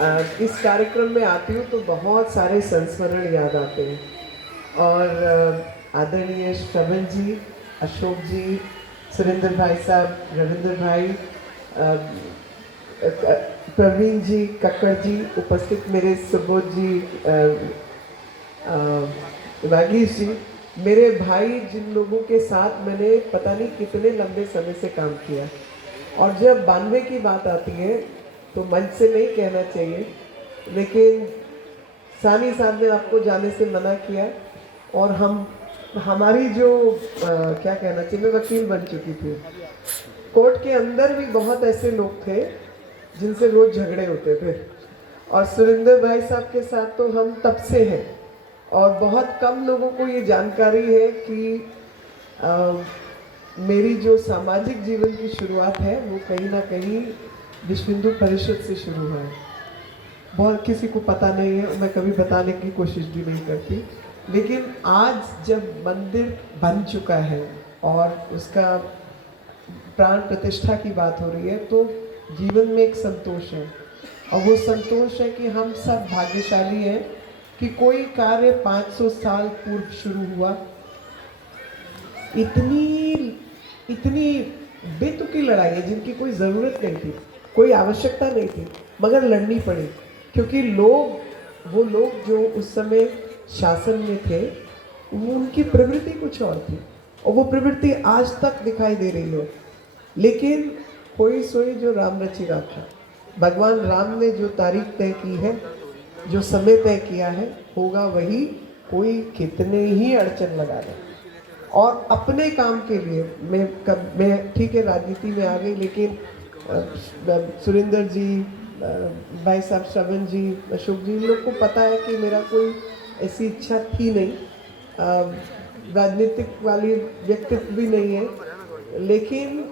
इस कार्यक्रम में आती हूँ तो बहुत सारे संस्मरण याद आते हैं और आदरणीय श्रवण जी, अशोक जी, सुरेंद्र भाई साहब, रविंद्र भाई, प्रवीण जी, कक्कड़ जी, उपस्थित मेरे सुबोध जी, नागेश जी, मेरे भाई, जिन लोगों के साथ मैंने पता नहीं कितने लंबे समय से काम किया। और जब 92 की बात आती है तो मंच से नहीं कहना चाहिए, लेकिन सानी साहब ने आपको जाने से मना किया और हमारी जो क्या कहना चाहिए, मैं वकील बन चुकी थी। कोर्ट के अंदर भी बहुत ऐसे लोग थे जिनसे रोज झगड़े होते थे और सुरेंद्र भाई साहब के साथ तो हम तब से हैं और बहुत कम लोगों को ये जानकारी है कि मेरी जो सामाजिक जीवन की शुरुआत है वो कहीं ना कहीं विश्व हिंदू परिषद से शुरू हुआ है। बहुत किसी को पता नहीं है, मैं कभी बताने की कोशिश भी नहीं करती, लेकिन आज जब मंदिर बन चुका है और उसका प्राण प्रतिष्ठा की बात हो रही है तो जीवन में एक संतोष है और वो संतोष है कि हम सब भाग्यशाली हैं कि कोई कार्य 500 साल पूर्व शुरू हुआ। इतनी बेतुकी लड़ाई है जिनकी कोई ज़रूरत नहीं थी, कोई आवश्यकता नहीं थी, मगर लड़नी पड़ी क्योंकि वो लोग जो उस समय शासन में थे उनकी प्रवृत्ति कुछ और थी और वो प्रवृत्ति आज तक दिखाई दे रही है। लेकिन होई सोई जो राम रचि राखा, भगवान राम ने जो तारीख तय की है, जो समय तय किया है, होगा वही, कोई कितने ही अड़चन लगा दे। और अपने काम के लिए मैं ठीक है राजनीति में आ गई, लेकिन सुरेंद्र जी, भाई साहब श्रवण जी, अशोक जी, इन लोग को पता है कि मेरा कोई ऐसी इच्छा थी नहीं, राजनीतिक वाली व्यक्तित्व भी नहीं है, लेकिन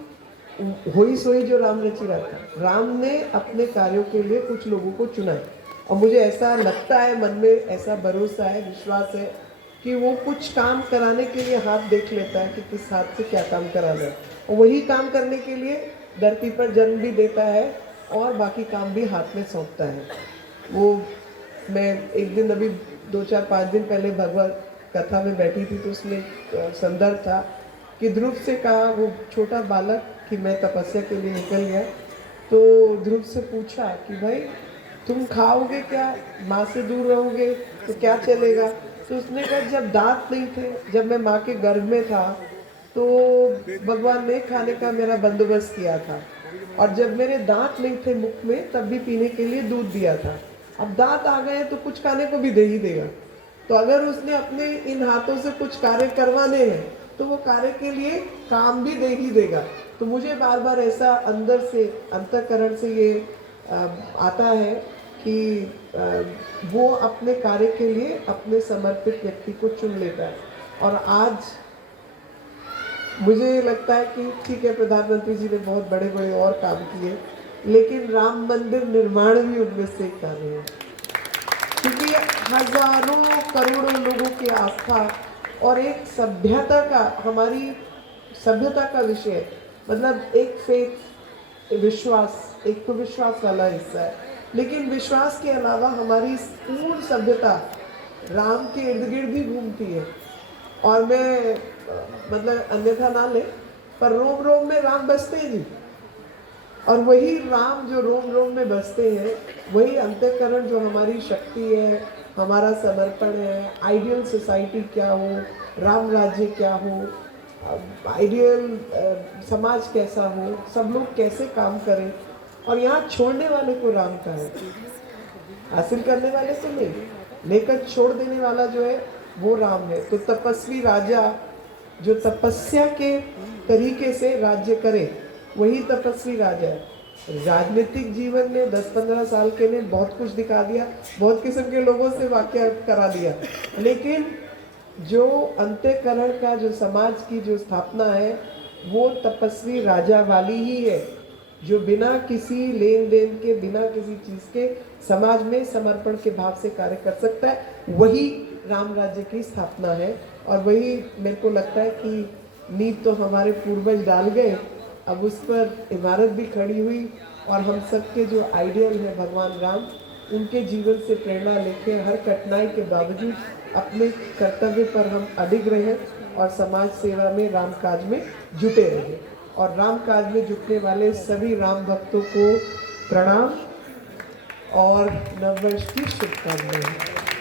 होई सोई जो राम रचि राखा, राम ने अपने कार्यों के लिए कुछ लोगों को चुना है और मुझे ऐसा लगता है, मन में ऐसा भरोसा है, विश्वास है कि वो कुछ काम कराने के लिए हाथ देख लेता है कि किस हाथ से क्या काम कराना है और वही काम करने के लिए धरती पर जन्म भी देता है और बाकी काम भी हाथ में सौंपता है। वो मैं एक दिन अभी 2-4-5 दिन पहले भगवत कथा में बैठी थी तो उसमें संदर्भ था कि ध्रुव से कहा, वो छोटा बालक, कि मैं तपस्या के लिए निकल गया तो ध्रुव से पूछा कि भाई तुम खाओगे क्या, माँ से दूर रहोगे तो क्या चलेगा? तो उसने कहा जब दांत नहीं थे, जब मैं माँ के गर्भ में था तो भगवान ने खाने का मेरा बंदोबस्त किया था और जब मेरे दांत नहीं थे मुख में तब भी पीने के लिए दूध दिया था। अब दांत आ गए तो कुछ खाने को भी दे ही देगा। तो अगर उसने अपने इन हाथों से कुछ कार्य करवाने हैं तो वो कार्य के लिए काम भी दे ही देगा। तो मुझे बार बार ऐसा अंदर से, अंतःकरण से ये आता है कि वो अपने कार्य के लिए अपने समर्पित व्यक्ति को चुन लेता है। और आज मुझे लगता है कि ठीक है, प्रधानमंत्री जी ने बहुत बड़े बड़े और काम किए, लेकिन राम मंदिर निर्माण भी उनमें से एक कार्य है, क्योंकि हजारों करोड़ों लोगों की आस्था और एक सभ्यता का, हमारी सभ्यता का विषय, मतलब एक फेथ, विश्वास, एक तो विश्वास वाला हिस्सा है, लेकिन विश्वास के अलावा हमारी पूर्ण सभ्यता राम के इर्द गिर्द भी घूमती है। और मैं मतलब अन्यथा ना ले, पर रोम रोम में राम बसते हैं, और वही राम जो रोम रोम में बसते हैं, वही अंतःकरण जो हमारी शक्ति है, हमारा समर्पण है। आइडियल सोसाइटी क्या हो, राम राज्य क्या हो, आइडियल समाज कैसा हो, सब लोग कैसे काम करें, और यहाँ छोड़ने वाले को राम का है, हासिल करने वाले से नहीं, लेकर छोड़ देने वाला जो है वो राम है। तो तपस्वी राजा जो तपस्या के तरीके से राज्य करे, वही तपस्वी राजा है। राजनीतिक जीवन में 10-15 साल के लिए बहुत कुछ दिखा दिया, बहुत किस्म के लोगों से वाक्य करा दिया, लेकिन जो अंतःकरण का, जो समाज की जो स्थापना है, वो तपस्वी राजा वाली ही है, जो बिना किसी लेन देन के, बिना किसी चीज़ के समाज में समर्पण के भाव से कार्य कर सकता है। वही राम राज्य की स्थापना है और वही मेरे को लगता है कि नींव तो हमारे पूर्वज डाल गए, अब उस पर इमारत भी खड़ी हुई और हम सबके जो आइडियल है भगवान राम, उनके जीवन से प्रेरणा लेकर हर कठिनाई के बावजूद अपने कर्तव्य पर हम अडिग रहे और समाज सेवा में राम काज में जुटे रहे। और राम काज में जुटने वाले सभी राम भक्तों को प्रणाम और नववर्ष की शुभकामनाएं।